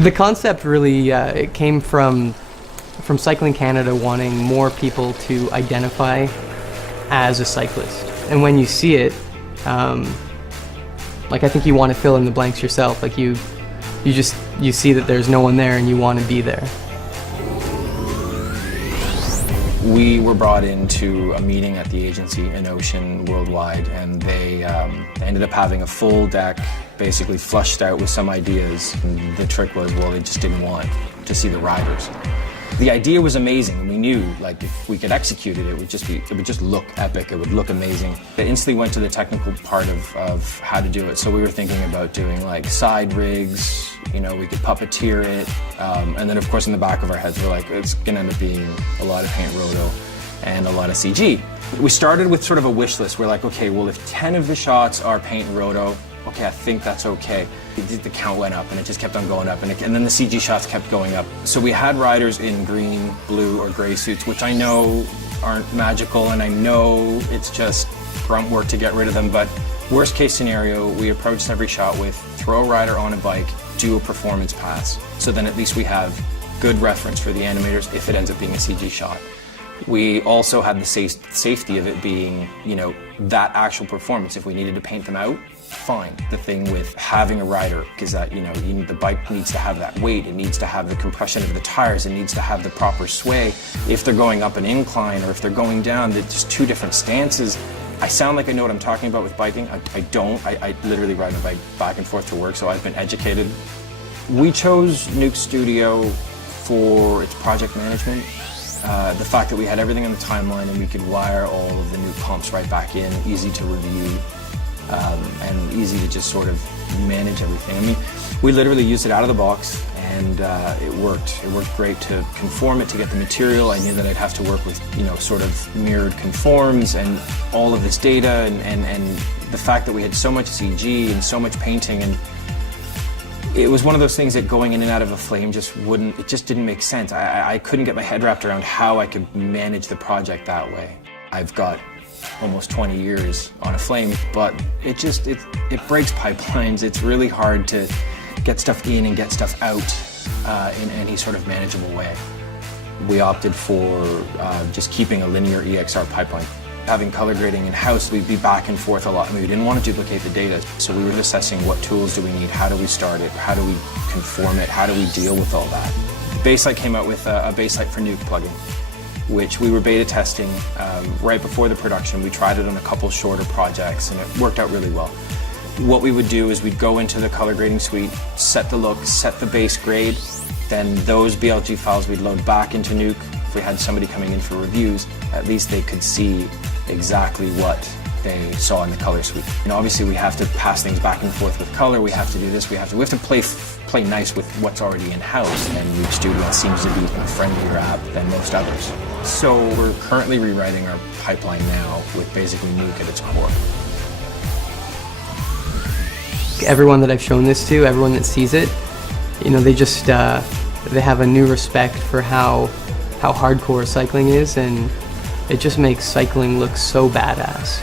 The concept really it came from Cycling Canada wanting more people to identify as a cyclist, and when you see it, like I think you want to fill in the blanks yourself. Like you see that there's no one there, and you want to be there. We were brought into a meeting at the agency in Ocean Worldwide, and they ended up having a full deck, basically flushed out with some ideas. And the trick was, well, they just didn't want to see the riders. The idea was amazing, and we knew, like, if we could execute it, it would just look epic. It would look amazing. It instantly went to the technical part of how to do it. So we were thinking about doing like side rigs. You know, we could puppeteer it, and then of course in the back of our heads we're like, it's gonna end up being a lot of paint roto and a lot of CG. We started with sort of a wish list. We're like, okay, well, if 10 of the shots are paint and roto, okay, I think that's okay. The count went up, and it just kept on going up, and then the CG shots kept going up. So we had riders in green, blue, or gray suits, which I know aren't magical, and I know it's just grunt work to get rid of them, but worst case scenario, we approached every shot with throw a rider on a bike, do a performance pass. So then at least we have good reference for the animators if it ends up being a CG shot. We also had the safety of it being, you know, that actual performance. If we needed to paint them out, fine. The thing with having a rider is that, you know, the bike needs to have that weight, it needs to have the compression of the tires, it needs to have the proper sway. If they're going up an incline or if they're going down, they're just two different stances. I sound like I know what I'm talking about with biking. I don't. I literally ride my bike back and forth to work, so I've been educated. We chose NUKE Studio for its project management. The fact that we had everything on the timeline and we could wire all of the new pumps right back in, easy to review, and easy to just sort of manage everything. I mean, we literally used it out of the box, and it worked. It worked great to conform it, to get the material. I knew that I'd have to work with, you know, sort of mirrored conforms and all of this data, and the fact that we had so much CG and so much painting, and it was one of those things that going in and out of a flame it just didn't make sense. I couldn't get my head wrapped around how I could manage the project that way. I've got almost 20 years on a flame, but it breaks pipelines. It's really hard to get stuff in and get stuff out in any sort of manageable way. We opted for just keeping a linear EXR pipeline. Having color grading in-house, we'd be back and forth a lot, and we didn't want to duplicate the data. So we were assessing what tools do we need, how do we start it, how do we conform it, how do we deal with all that. Baselight came out with a Baselight for NUKE plugin, which we were beta testing right before the production. We tried it on a couple shorter projects, and it worked out really well. What we would do is we'd go into the color grading suite, set the look, set the base grade, then those BLG files we'd load back into NUKE. If we had somebody coming in for reviews, at least they could see exactly what they saw in the color suite. And obviously we have to pass things back and forth with color, we have to do this, we have to play nice with what's already in-house, and NUKE Studio seems to be a friendlier app than most others. So we're currently rewriting our pipeline now with basically NUKE at its core. Everyone that I've shown this to, everyone that sees it, you know, they just they have a new respect for how hardcore cycling is, and it just makes cycling look so badass.